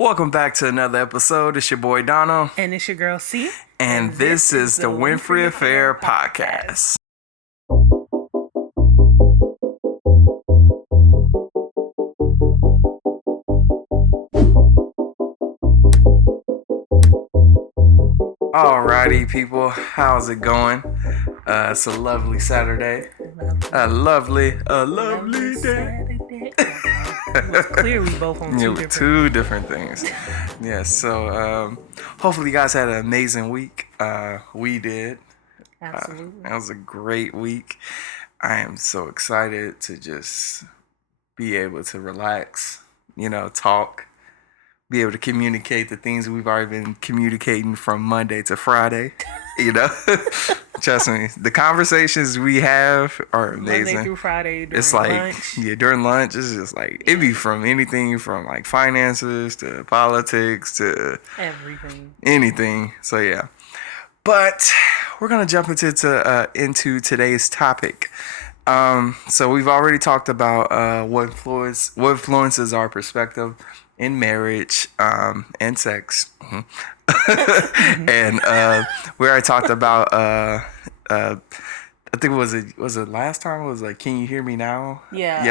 Welcome back to another episode. It's your boy Dono. And it's your girl C. And this is the Winfrey Affair podcast. Alrighty, people. How's it going? It's a lovely Saturday. A lovely day. Saturday. It was clear we both on two different things. Yes, so hopefully you guys had an amazing week. We did. Absolutely. That was a great week. I am so excited to just be able to relax, talk, be able to communicate the things we've already been communicating from Monday to Friday. Trust me, the conversations we have are amazing. Monday through Friday during it's like, lunch. During lunch, it's just like, it'd be from anything from like finances to politics to anything. So yeah. But we're going to jump into today's topic. So we've already talked about what influences our perspective in marriage and sex. And we already talked about I think was it last time? It was like, can you hear me now? Yeah.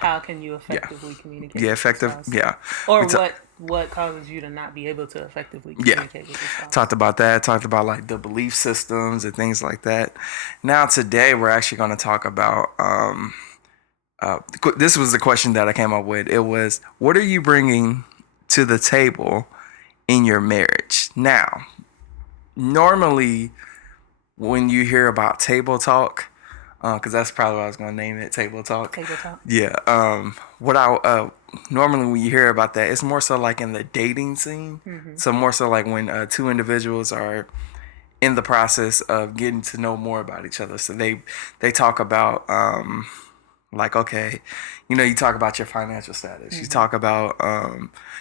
How can you effectively communicate? Yeah, effective. Yeah. Or what causes you to not be able to effectively communicate with your spouse? Talked about that. Talked about like the belief systems and things like that. Now today we're actually going to talk about. This was the question that I came up with. It was, what are you bringing to the table in your marriage? Now, normally when you hear about table talk, because that's probably what I was going to name it, table talk. Table talk. Yeah. Normally when you hear about that, it's more so like in the dating scene. Mm-hmm. So more so like when two individuals are in the process of getting to know more about each other. So they talk about like, okay, you talk about your financial status. Mm-hmm. You talk about,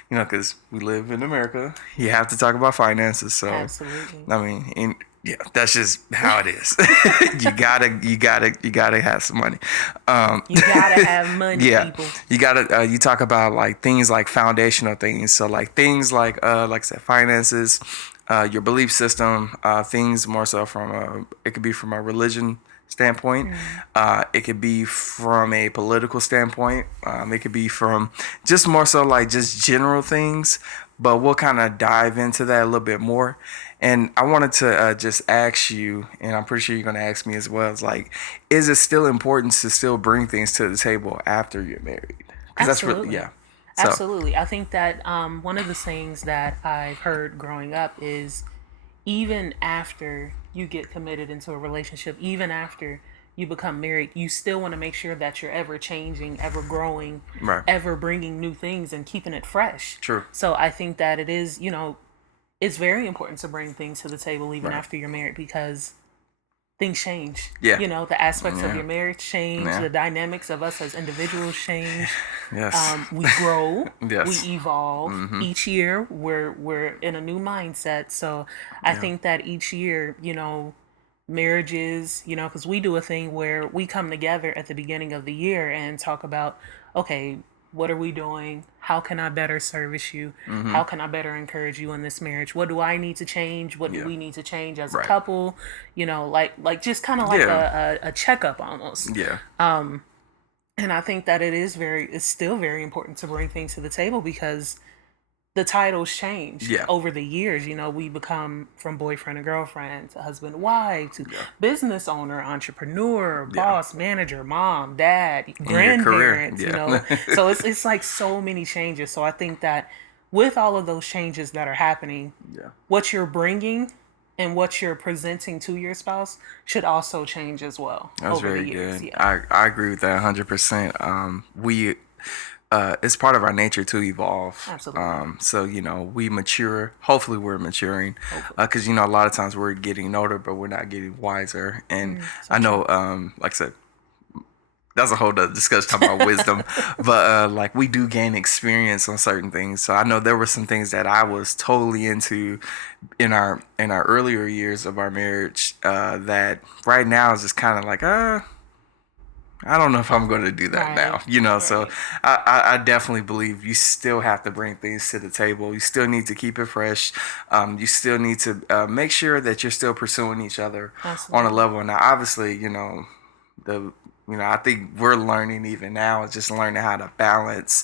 because we live in America, you have to talk about finances. So, absolutely. I mean, yeah, that's just how it is. you gotta have some money. You gotta have money, yeah, people. You gotta. You talk about like things like foundational things. So like things like I said, finances, your belief system, things more so from it could be from a religion standpoint. It could be from a political standpoint. It could be from just more so like just general things. But we'll kind of dive into that a little bit more. And I wanted to just ask you, and I'm pretty sure you're going to ask me as well, is like, is it still important to still bring things to the table after you're married? Because that's really, yeah. So. Absolutely. I think that one of the things that I've heard growing up is even after you get committed into a relationship, even after you become married, you still want to make sure that you're ever changing, ever growing, right, ever bringing new things and keeping it fresh. True. So I think that it is, it's very important to bring things to the table even after you're married, because things change. Yeah. The aspects of your marriage change. Yeah. The dynamics of us as individuals change. Yes. We grow. Yes. We evolve. Mm-hmm. Each year we're in a new mindset. So I think that each year, marriages, because we do a thing where we come together at the beginning of the year and talk about, okay, what are we doing? How can I better service you? Mm-hmm. How can I better encourage you in this marriage? What do I need to change? What do we need to change as a couple? Like just kind of like a checkup almost. Yeah. And I think that it's still very important to bring things to the table, because the titles change over the years. We become from boyfriend and girlfriend to husband and wife to business owner, entrepreneur, boss, manager, mom, dad, grandparents, So it's like so many changes. So I think that with all of those changes that are happening, what you're bringing and what you're presenting to your spouse should also change as well. That's over very the years. good. Yeah. I agree with that 100%. It's part of our nature to evolve. Absolutely. So, we mature. Hopefully we're maturing. Because, a lot of times we're getting older, but we're not getting wiser. And I know, like I said, that's a whole other discussion talking about wisdom. But, like, we do gain experience on certain things. So I know there were some things that I was totally into in our earlier years of our marriage that right now is just kind of like, I don't know if I'm going to do that now, you know. So Right. I definitely believe you still have to bring things to the table. You still need to keep it fresh. You still need to make sure that you're still pursuing each other on a Absolutely. level. Now, obviously, the I think we're learning even now, just learning how to balance,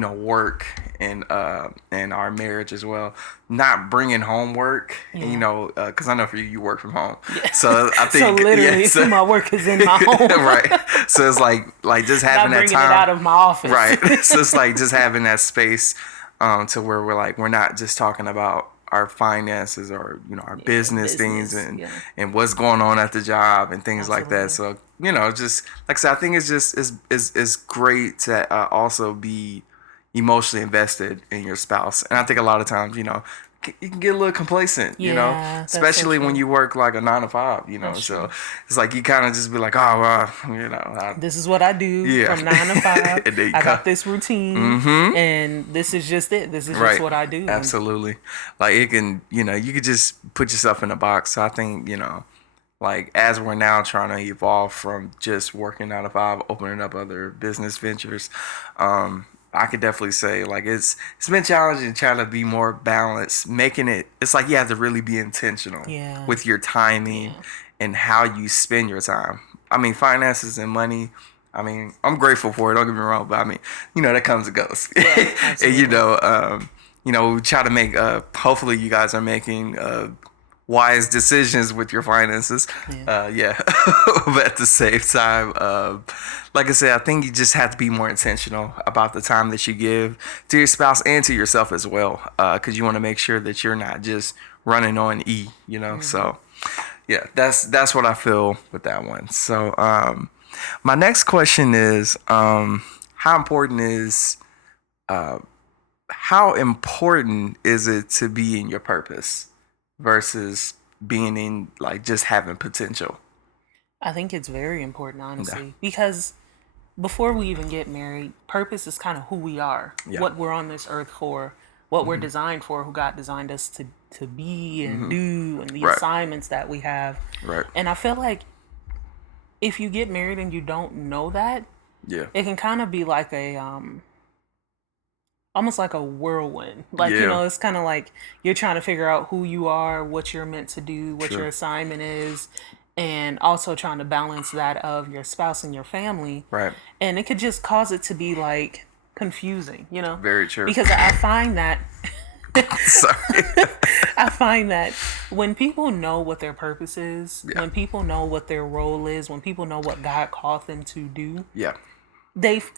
work and our marriage as well. Not bringing home work, and, Yeah. because I know for you, you work from home, Yeah. so I So think literally, yeah, so, my work is in my home. right. So it's like just having Not that bringing it time, out of my office. right? So it's like just having that space, to where we're not just talking about our finances or our Yeah, business things business. Yeah, and what's going on at the job and things like that. absolutely. So just like I said, I think it's just is great to also be emotionally invested in your spouse. And I think a lot of times, you can get a little complacent, Yeah, that's so especially when true. you work like a 9 to 5, That's so true. it's like you kind of just be like, oh, well, This is what I do yeah. from 9 to 5. And there you I go. got this routine, Mm-hmm. and this is just it. This is just Right. what I do. And Absolutely. Like it can, you could just put yourself in a box. So I think, like as we're now trying to evolve from just working 9 to 5, opening up other business ventures, I could definitely say like it's been challenging trying to be more balanced, making it's like you have to really be intentional yeah, with your timing yeah, and how you spend your time. I mean, finances and money. I mean, I'm grateful for it. Don't get me wrong, but I mean, that comes and goes. yeah, And absolutely. we try to make. Hopefully, you guys are making wise decisions with your finances. Yeah, Yeah, but at the same time, like I said, I think you just have to be more intentional about the time that you give to your spouse and to yourself as well, because you want to make sure that you're not just running on E. hmm So yeah, that's what I feel with that one. So my next question is, how important is how important is it to be in your purpose versus being in like just having potential? I think it's very important, Yeah, honestly, because before we even get married, purpose is kind of who we are, yeah, what we're on this earth for, what we're designed for, who God designed us to be and do, and the right, assignments that we have. right, And I feel like if you get married and you don't know that, yeah, it can kind of be like a almost like a whirlwind. Like, yeah, it's kind of like you're trying to figure out who you are, what you're meant to do, what your true, assignment is, and also trying to balance that of your spouse and your family. right, And it could just cause it to be like confusing. very true. Because I find that Sorry. I find that when people know what their purpose is, Yeah, when people know what their role is, when people know what God called them to do, yeah,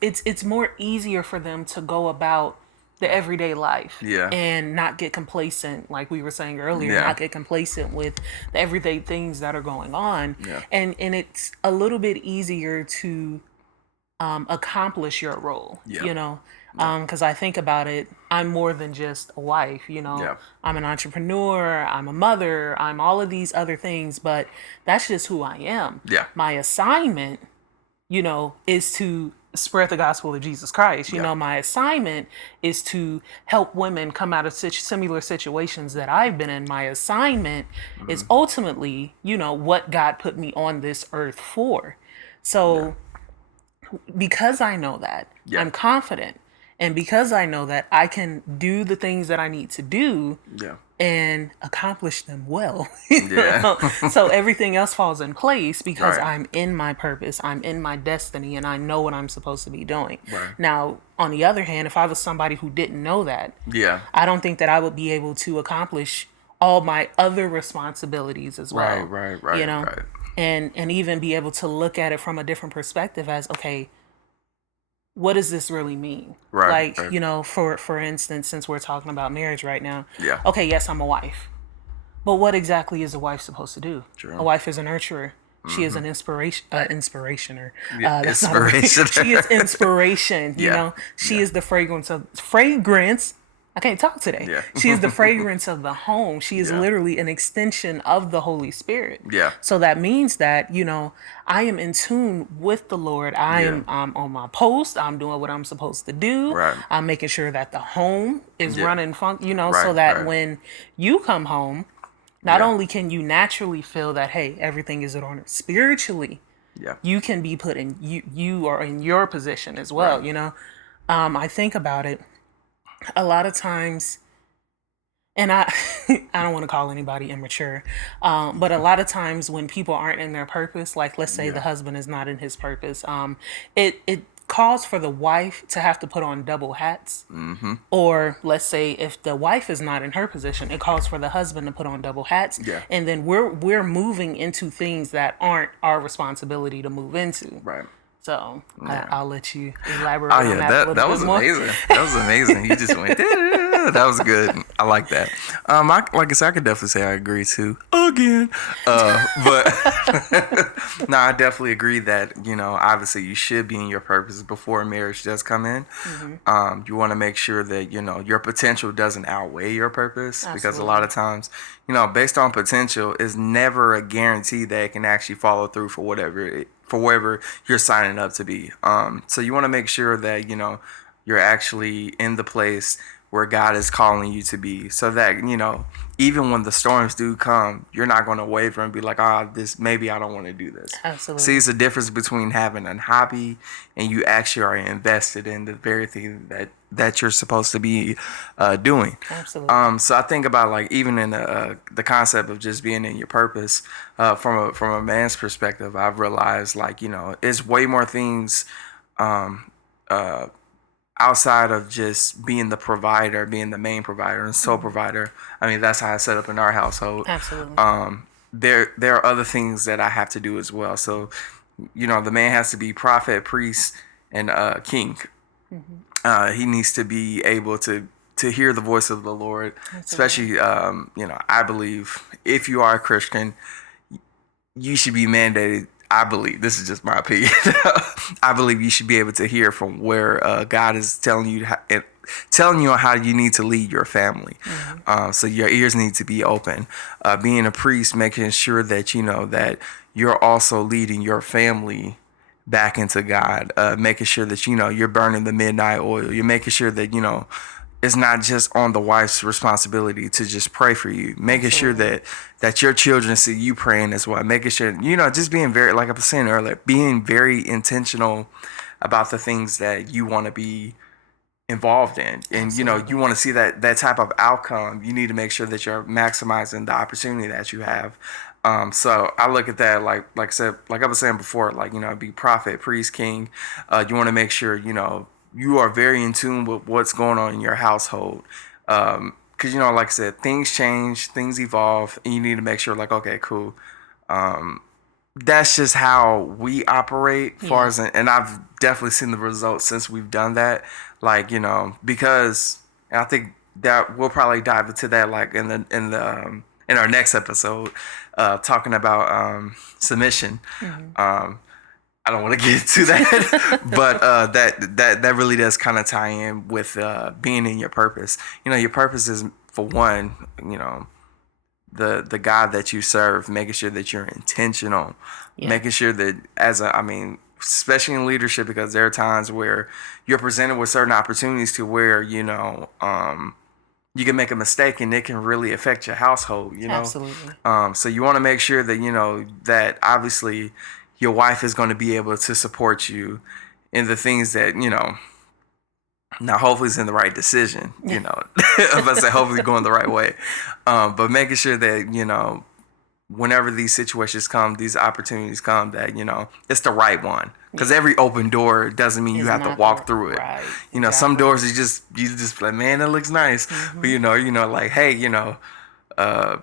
it's more easier for them to go about the everyday life yeah, and not get complacent, like we were saying earlier, yeah, not get complacent with the everyday things that are going on. yeah, And it's a little bit easier to accomplish your role, yeah, yeah, because I think about it, I'm more than just a wife, yeah, I'm an entrepreneur, I'm a mother, I'm all of these other things, but that's just who I am. yeah, My assignment, is to spread the gospel of Jesus Christ. yeah, My assignment is to help women come out of such similar situations that I've been in. My assignment is ultimately, what God put me on this earth for. yeah, So because I know that, yeah, I'm confident. And because I know that I can do the things that I need to do yeah, and accomplish them well. yeah. So everything else falls in place because Right, I'm in my purpose, I'm in my destiny, and I know what I'm supposed to be doing. right, Now, on the other hand, if I was somebody who didn't know that, yeah, I don't think that I would be able to accomplish all my other responsibilities as right, well, right, you right, know, right. and even be able to look at it from a different perspective as, okay, what does this really mean? Right, Like, right. for instance, since we're talking about marriage right now, Yeah, okay, yes, I'm a wife. But what exactly is a wife supposed to do? A true. wife is a nurturer. She is an inspirationer. Yeah, That's not a word. inspiration. She is inspiration. Yeah, She yeah, is the fragrance. I can't talk today. yeah, She is the fragrance of the home. She is yeah, literally an extension of the Holy Spirit. yeah, So that means that, I am in tune with the Lord. I yeah. am on my post. I'm doing what I'm supposed to do. Right. I'm making sure that the home is Yeah. running so Right. that Right. when you come home, not Yeah. only can you naturally feel that, hey, everything is in order spiritually, Yeah. You can be put in, you are in your position as well, Right. you know. I think about it a lot of times, and I I don't want to call anybody immature, but a lot of times when people aren't in their purpose, like let's say the Yeah. husband is not in his purpose, it calls for the wife to have to put on double hats. Mm-hmm. Or let's say if the wife is not in her position, it calls for the husband to put on double hats, Yeah. and then we're moving into things that aren't our responsibility to move into. Right. So Yeah. I'll let you elaborate Oh on yeah, that a that little that bit was more. amazing. That was amazing. You just went. That was good. I like that. Like I said, I could definitely say I agree too. Again, but no, I definitely agree that obviously you should be in your purpose before marriage does come in. You want to make sure that your potential doesn't outweigh your purpose because a lot Absolutely. of times, based on potential, is never a guarantee that it can actually follow through for whatever you're signing up to be. So you want to make sure that you're actually in the place where God is calling you to be, so that even when the storms do come, you're not going to waver and be like, this maybe I don't want to do this. See, Absolutely. it's the difference between having a hobby and you actually are invested in the very thing that you're supposed to be doing. Absolutely. So I think about like even in the concept of just being in your purpose, from a man's perspective, I've realized like it's way more things um, uh, outside of just being the provider, being the main provider and sole provider. I mean, that's how I set up in our household. Absolutely. There are other things that I have to do as well. So, the man has to be prophet, priest, and king. He needs to be able to hear the voice of the Lord, Absolutely. especially I believe if you are a Christian, you should be mandated. I believe this is just my opinion. I believe you should be able to hear from where God is telling you telling you how you need to lead your family. So your ears need to be open. Being a priest, making sure that that you're also leading your family back into God. Making sure that you're burning the midnight oil. You're making sure that it's not just on the wife's responsibility to just pray for you. Making sure Absolutely. that your children see you praying as well. Making sure just being very, like I was saying earlier, being very intentional about the things that you want to be involved in, and you Absolutely. want to see that type of outcome. You need to make sure that you're maximizing the opportunity that you have. So I look at that like I said, like I was saying before, like be prophet, priest, king. You want to make sure you are very in tune with what's going on in your household. Because like I said, things change, things evolve, and you need to make sure like, okay, cool. That's just how we operate far Yeah. as, and I've definitely seen the results since we've done that. Like because and I think that we'll probably dive into that like in our next episode, talking about submission. I don't want to get into that, but that really does kind of tie in with being in your purpose. Your purpose is, for one, the God that you serve, making sure that you're intentional, Yeah. making sure that I mean, especially in leadership, because there are times where you're presented with certain opportunities to where you can make a mistake and it can really affect your household. Absolutely. So you want to make sure that that obviously your wife is going to be able to support you in the things that now, hopefully, it's in the right decision. If I say hopefully going the right way, but making sure that whenever these situations come, these opportunities come, that it's the right one. Because Yeah. every open door doesn't mean you Is have to not the walk through it. right. Some Exactly. doors you just like, man, that looks nice, but like, hey, uh,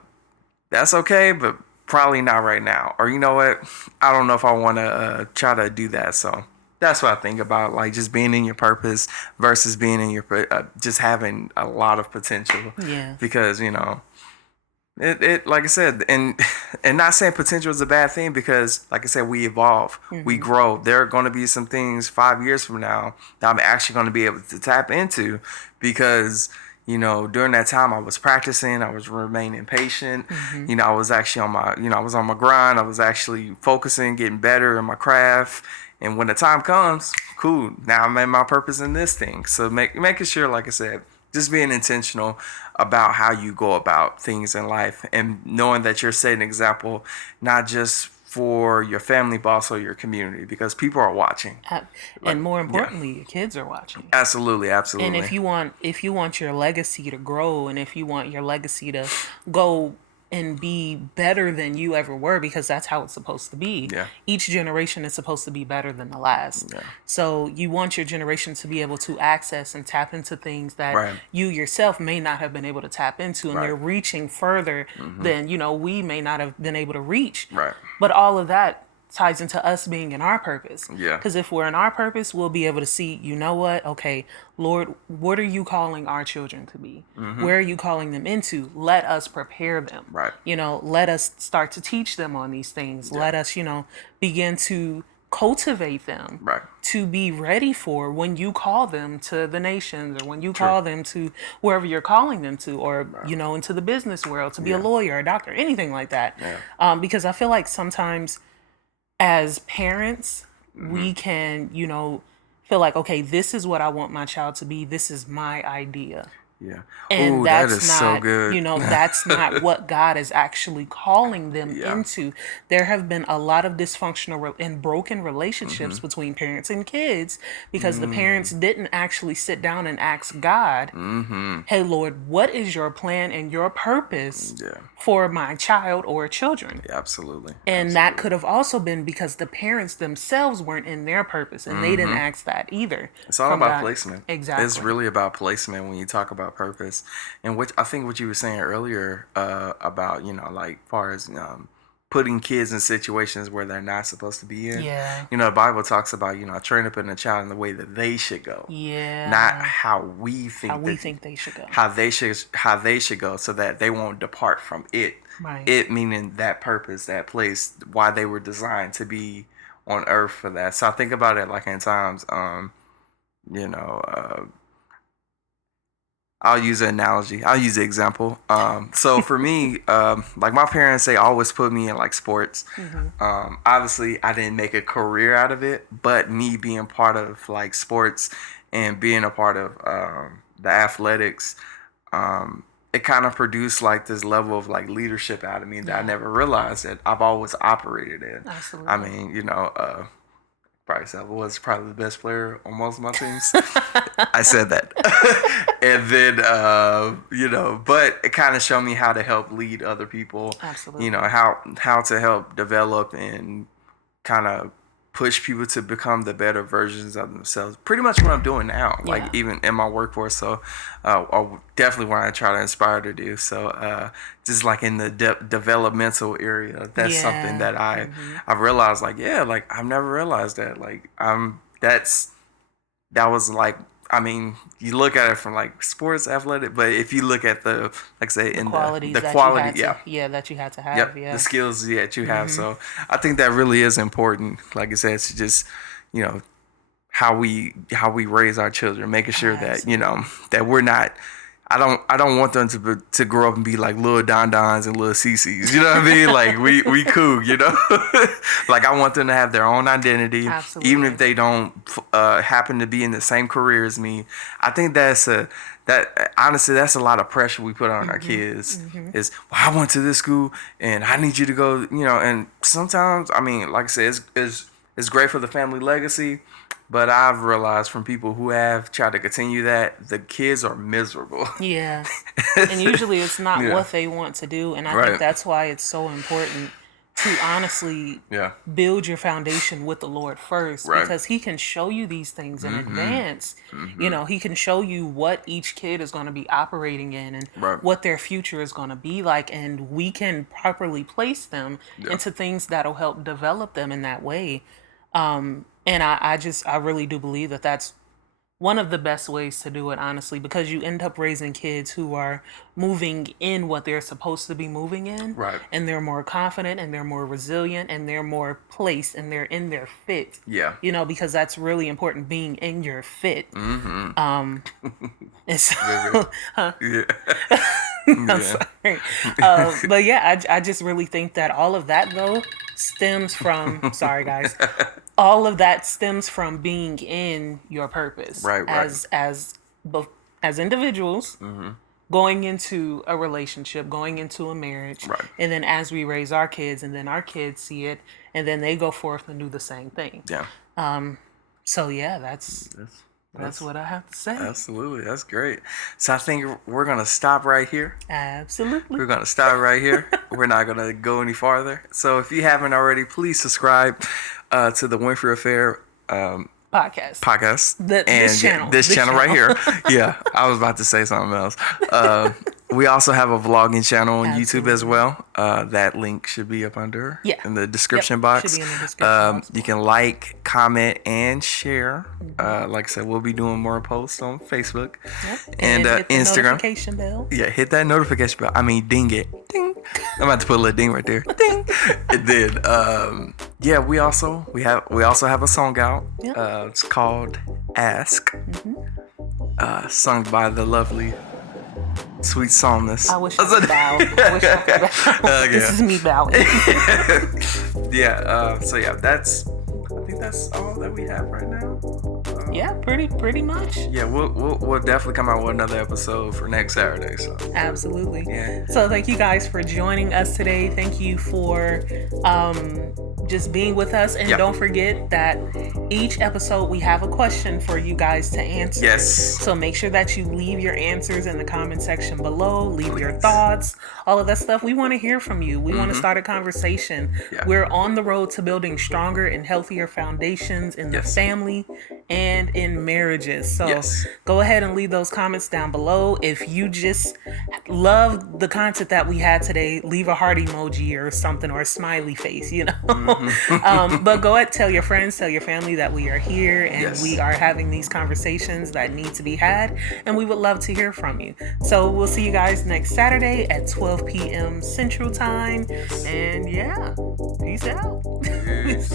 that's okay, but probably not right now. Or you know what? I don't know if I want to try to do that. So that's what I think about, like just being in your purpose versus being in your just having a lot of potential. Yeah. Because it like I said, and not saying potential is a bad thing, because like I said, we evolve, we grow. There are going to be some things 5 years from now that I'm actually going to be able to tap into, because during that time I was practicing, I was remaining patient. I was actually on my I was on my grind. I was actually focusing, getting better in my craft. And when the time comes, cool, now I'm in my purpose in this thing. So making sure, like I said, just being intentional about how you go about things in life, and knowing that you're setting an example, not just for your family, but also your community, because people are watching. And more importantly, your kids are watching. Absolutely, absolutely. And if you want your legacy to grow, and if you want your legacy to go and be better than you ever were, because that's how it's supposed to be. Yeah. Each generation is supposed to be better than the last. Yeah. So you want your generation to be able to access and tap into things that you yourself may not have been able to tap into, and they're reaching further than, we may not have been able to reach. Right. But all of that ties into us being in our purpose. Yeah. Because if we're in our purpose, we'll be able to see, you know what? Okay, Lord, what are you calling our children to be? Where are you calling them into? Let us prepare them. Right. Let us start to teach them on these things. Yeah. Let us, begin to cultivate them to be ready for when you call them to the nations, or when you call them to wherever you're calling them to, or, into the business world, to be a lawyer, a doctor, anything like that. Yeah. Because I feel like sometimes as parents, we can, feel like, okay, this is what I want my child to be. This is my idea. Yeah. And that is so good. That's not what God is actually calling them into. There have been a lot of dysfunctional and broken relationships between parents and kids because the parents didn't actually sit down and ask God, hey, Lord, what is your plan and your purpose for my child or children? Yeah, absolutely. And that could have also been because the parents themselves weren't in their purpose, and they didn't ask that either. It's all about placement. Exactly. It's really about placement when you talk about purpose, and which I think what you were saying earlier about like far as putting kids in situations where they're not supposed to be in. Yeah. The Bible talks about train up in a child in the way that they should go. Yeah. Not how we think they should go. How they should go, so that they won't depart from it. Right. It meaning that purpose, that place, why they were designed to be on earth for that. So I think about it like in times, I'll use an analogy. I'll use an example. So for me, like my parents, they always put me in like sports. Obviously, I didn't make a career out of it, but me being part of like sports and being a part of the athletics, it kind of produced like this level of like leadership out of me that I never realized that I've always operated in. Absolutely. I mean, Bryce was probably the best player on most of my teams. I said that. And then, but it kind of showed me how to help lead other people. Absolutely. How to help develop and kind of push people to become the better versions of themselves. Pretty much what I'm doing now, like even in my workforce. So definitely what I try to inspire to do. So just like in the developmental area, that's something that I've realized, like, like I've never realized that. Like that was like, I mean, you look at it from like sports, athletic, but if you look at the, like say, in the quality, that you had to have, the skills that you have. So I think that really is important. Like I said, to just, how we raise our children, making sure that that we're not. I don't want them to grow up and be like little Don-Dons and little CCs. You know what I mean? Like we cool, Like I want them to have their own identity. Absolutely. Even if they don't happen to be in the same career as me. I think honestly, that's a lot of pressure we put on our kids. Is, well, I went to this school and I need you to go, and sometimes, I mean, like I said, it's great for the family legacy. But I've realized from people who have tried to continue that, the kids are miserable. Yeah. And usually it's not what they want to do. And I think that's why it's so important to honestly build your foundation with the Lord first. Because He can show you these things in advance. He can show you what each kid is going to be operating in and what their future is going to be like. And we can properly place them into things that'll help develop them in that way. And I really do believe that that's one of the best ways to do it, honestly, because you end up raising kids who are moving in what they're supposed to be moving in. Right. And they're more confident and they're more resilient and they're more placed and they're in their fit. Yeah. Because that's really important, being in your fit. And so, I'm sorry. But I just really think that all of that, though, stems from, sorry guys, all of that stems from being in your purpose. Right. As individuals, going into a relationship, going into a marriage, Right. and then as we raise our kids, and then our kids see it, and then they go forth and do the same thing. Yeah. So yeah, that's what I have to say. Absolutely. That's great. So I think we're going to stop right here. Absolutely. We're going to stop right here. We're not going to go any farther. So if you haven't already, please subscribe to the Winfrey Affair podcast. This channel right here. Yeah, I was about to say something else. We also have a vlogging channel on YouTube as well. That link should be up under in the description box. Should be in the description box. You can like, comment, and share. Like I said, we'll be doing more posts on Facebook and hit the Instagram. Notification bell. Yeah, hit that notification bell. I mean, ding it. Ding. I'm about to put a little ding right there. Ding. It did. Yeah, we also have a song out. It's called Ask. Sung by the lovely sweet psalmist. I wish I could bow. This is me bowing. Yeah. So yeah, I think that's all that we have right now. Yeah, pretty much. Yeah, we'll definitely come out with another episode for next Saturday. So absolutely. Yeah. So thank you guys for joining us today. Thank you for just being with us, and don't forget that each episode we have a question for you guys to answer. Yes. So make sure that you leave your answers in the comment section below. Leave your thoughts, all of that stuff. We want to hear from you. We want to start a conversation. Yeah. We're on the road to building stronger and healthier foundations in the family and in marriages. So go ahead and leave those comments down below. If you just love the content that we had today, leave a heart emoji or something, or a smiley face, you know. But go ahead, tell your friends, tell your family that we are here and we are having these conversations that need to be had, and we would love to hear from you. So we'll see you guys next Saturday at 12 p.m. Central Time, and yeah, peace out. Peace.